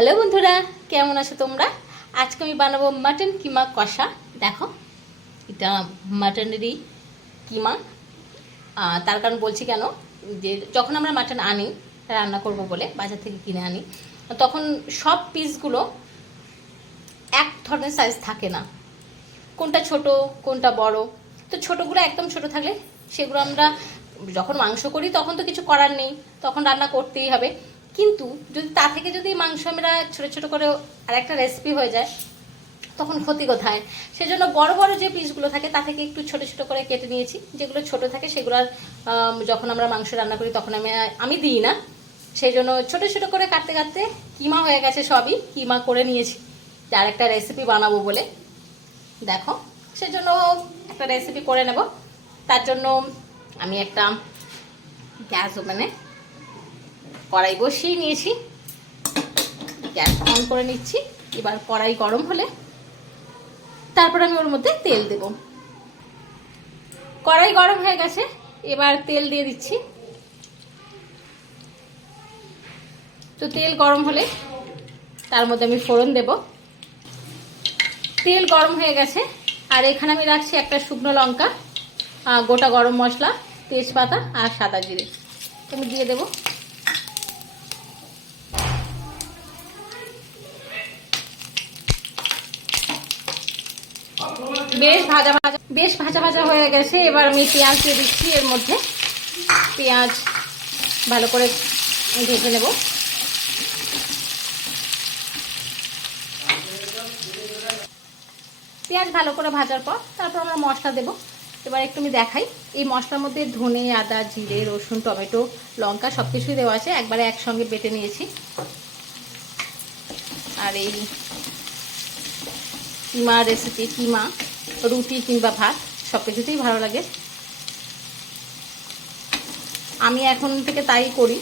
Hello বন্ধুরা, কেমন আছো তোমরা? আজকে আমি বানাবো মাটন কিমা কষা। দেখো, এটা মাটনেরই কিমা। তার কারণ বলছি কেন, যে যখন আমরা মাটন আনি রান্না করব বলে বাজার থেকে কিনে আনি, তখন সব পিসগুলো এক ধরনের সাইজ থাকে না, কোনটা ছোট কোনটা বড়। তো ছোটোগুলো একদম ছোট থাকলে সেগুলো আমরা যখন মাংস করি তখন তো কিছু করার নেই, তখন রান্না করতেই হবে। কিন্তু যদি তা থেকে যদি মাংস আমরা ছোটো ছোটো করে আর একটা রেসিপি হয়ে যায়, তখন ক্ষতি কোথায়? সেজন্য বড় বড় যে পিসগুলো থাকে তা থেকে একটু ছোট ছোট করে কেটে নিয়েছি। যেগুলো ছোট থাকে সেগুলো আর যখন আমরা মাংস রান্না করি তখন আমি দিই না। সেই জন্য ছোটো ছোটো করে কাটতে কাটতে কিমা হয়ে গেছে, সবই কিমা করে নিয়েছি আর একটা রেসিপি বানাবো বলে। দেখো, সেজন্য একটা রেসিপি করে নেব। তার জন্য আমি একটা গ্যাস ওভেনে কড়াই বসিয়ে নিয়েছি, গ্যাস অন করে নিচ্ছি। এবার কড়াই গরম হলে তারপর আমি ওর মধ্যে তেল দেব। কড়াই গরম হয়ে গেছে, এবার তেল দিয়ে দিচ্ছি। তো তেল গরম হলে তার মধ্যে আমি ফোড়ন দেব। তেল গরম হয়ে গেছে, আর এখানে আমি রাখছি একটা শুকনো লঙ্কা, গোটা গরম মশলা, তেজপাতা আর সাদা জিরে আমি দিয়ে দেব। বেশ ভাজা ভাজা হয়ে গেছে। এবার আমি পেঁয়াজ দিয়ে দিচ্ছি এর মধ্যে। পেঁয়াজ ভালো করে ভেজে নেব। পেঁয়াজ ভালো করে ভাজার পর তারপর আমরা মশলা দেব। এবার একটু আমি দেখাই, এই মশলার মধ্যে ধনে, আদা, জিরে, রসুন, টমেটো, লঙ্কা সব কিছুই দেওয়া আছে, একবারে একসঙ্গে বেটে নিয়েছি। আর এই কিমা রেসিপি, কিমা রুটি কিংবা ভাত সব কিছুতেই ভালো লাগে। আমি এখন থেকে তাই করি,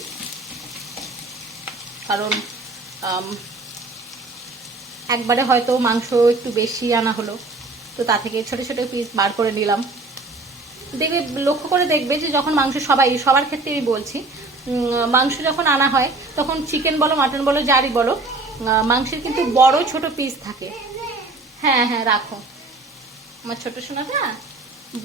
কারণ একবারে হয়তো মাংস একটু বেশি আনা হলো, তো তা থেকে ছোটো ছোটো পিস বার করে নিলাম। দেখবে, লক্ষ্য করে দেখবে যে যখন মাংস সবার ক্ষেত্রে আমি বলছি, মাংস যখন আনা হয় তখন চিকেন বলো, মাটন বলো, যারই বলো, মাংসের কিন্তু বড় ছোট পিস থাকে। হ্যাঁ হ্যাঁ, রাখো আমার ছোটো সোনাটা।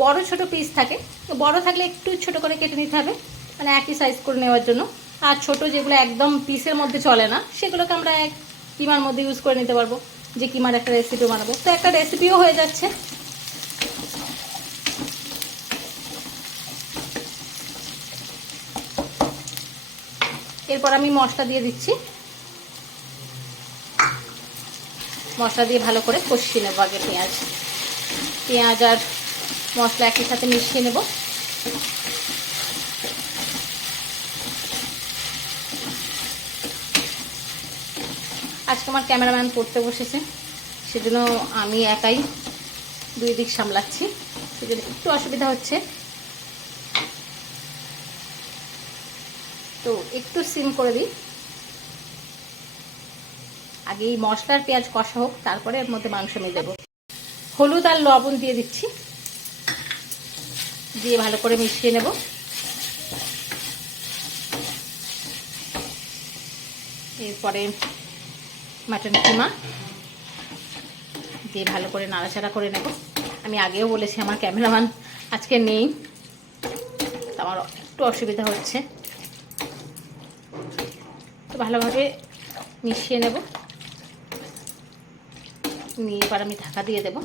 বড় ছোট পিস থাকে, বড় থাকলে একটু ছোট করে কেটে নিতে হবে, মানে একই সাইজ করে নেওয়ার জন্য। আর ছোট যেগুলো একদম পিসের মধ্যে চলে না, সেগুলোকে আমরা এক কিমার মধ্যে ইউজ করে নিতে পারবো, যে কিমার একটা রেসিপি বানাবো। তো একটা রেসিপিও হয়ে যাচ্ছে। এরপর আমি মশলা দিয়ে দিচ্ছি। মশলা দিয়ে ভালো করে কষিয়ে নেবো। আগে পেঁয়াজ আর মশলা একই সাথে মিশিয়ে নেব। আজকে আমার ক্যামেরাম্যান পড়তে বসেছে, সেজন্য আমি একাই দুই দিক সামলাচ্ছি, সেজন্য একটু অসুবিধা হচ্ছে। তো একটু সিম করে দিই, আগে এই মশলার পেঁয়াজ কষা হোক, তারপরে এর মধ্যে মাংস আমি দেবো। হলুদ আর লবণ দিয়ে দিচ্ছি, দিয়ে ভালো করে মিশিয়ে নেব। এরপরে মাটন কিমা দিয়ে ভালো করে নাড়াচাড়া করে নেব। আমি আগেও বলেছি আমার ক্যামেরাম্যান আজকে নেই, আমার একটু অসুবিধা হচ্ছে। তো ভালোভাবে মিশিয়ে নেব, নিয়ে এবার আমি ঢাকা দিয়ে দেব।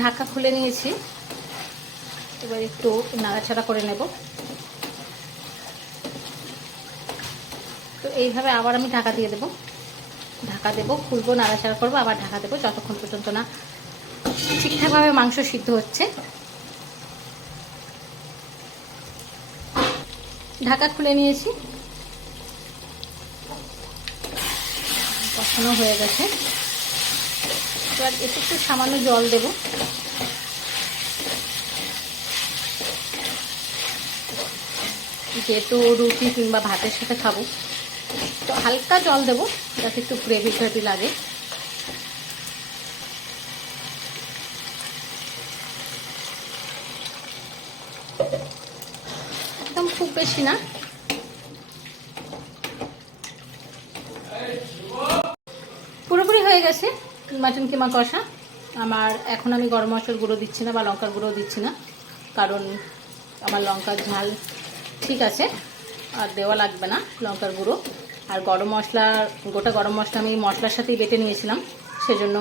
ঢাকা খুলে নিয়েছি, এবার একটু নাড়াচাড়া করে নেব। তো এইভাবে আবার আমি ঢাকা দিয়ে দেব, খুলবো, নাড়াচাড়া করবো, আবার ঢাকা দেবো, যতক্ষণ পর্যন্ত না ঠিকঠাকভাবে মাংস সিদ্ধ হচ্ছে। ঢাকা খুলে নিয়েছি, কষানো হয়ে গেছে। এবার একটু সামান্য জল দেব। যেহেতু রুটি কিংবা ভাতের সাথে খাবো, তো হালকা জল দেব, যাতে একটু গ্রেভি লাগে। একদম খুব বেশি না, গেছে মাটন কিমা কষা আমার। এখন আমি গরম মশলার গুঁড়ো দিচ্ছি না বা লঙ্কার গুঁড়ো দিচ্ছি না, কারণ আমার লঙ্কার ঝাল ঠিক আছে, আর দেওয়া লাগবে না লঙ্কার গুঁড়ো। আর গরম মশলা, গোটা গরম মশলা আমি মশলার সাথেই বেটে নিয়েছিলাম, সেজন্য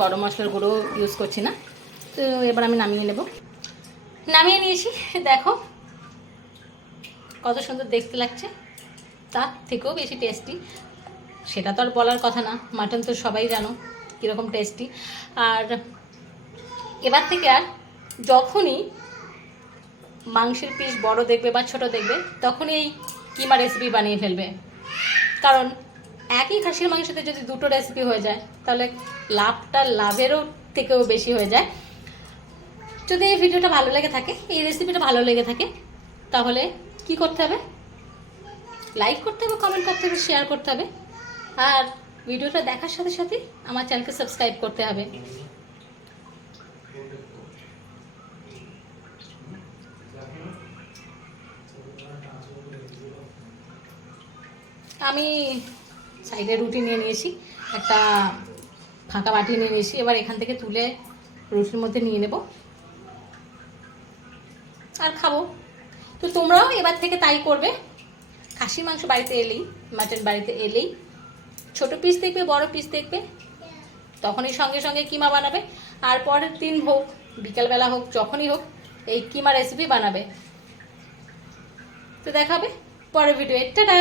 গরম মশলার গুঁড়ো ইউজ করছি না। তো এবার আমি নামিয়ে নেব। নামিয়ে নিয়েছি, দেখো কত সুন্দর দেখতে লাগছে, তার থেকেও বেশি টেস্টি। সেটা তো আর বলার কথা না, মাটন তো সবাই জানো কীরকম টেস্টি। আর এবার থেকে আর যখনই মাংসের পিস বড় দেখবে বা ছোট দেখবে, তখনই এই কিমা রেসিপি বানিয়ে ফেলবে। কারণ একই খাসির মাংসতে যদি দুটো রেসিপি হয়ে যায়, তাহলে লাভটা লাভেরও থেকেও বেশি হয়ে যায়। যদি এই ভিডিওটা ভালো লেগে থাকে, এই রেসিপিটা ভালো লেগে থাকে, তাহলে কি করতে হবে? লাইক করতে হবে, কমেন্ট করতে হবে, শেয়ার করতে হবে, আর ভিডিওটা দেখার সাথে সাথে আমার চ্যানেলকে সাবস্ক্রাইব করতে হবে। আমি সাইডে রুটি নিয়ে নিয়েছি, একটা ফাঁকা বাটি নিয়ে নিয়েছি। এবার এখান থেকে তুলে রুটির মধ্যে নিয়ে নেব আর খাবো। তো তোমরাও এবার থেকে তাই করবে। খাসি মাংস বাড়িতে এলেই, মাটন বাড়িতে এলেই ছোট পিস দেখবে, বড় পিস দেখবে, তখনই সঙ্গে সঙ্গে কিমা বানাবে। আর পরের দিন হোক, বিকালবেলা হোক, যখনই হোক, এই কিমা রেসিপি বানাবে। তো দেখাবে পরের ভিডিও। টাটা।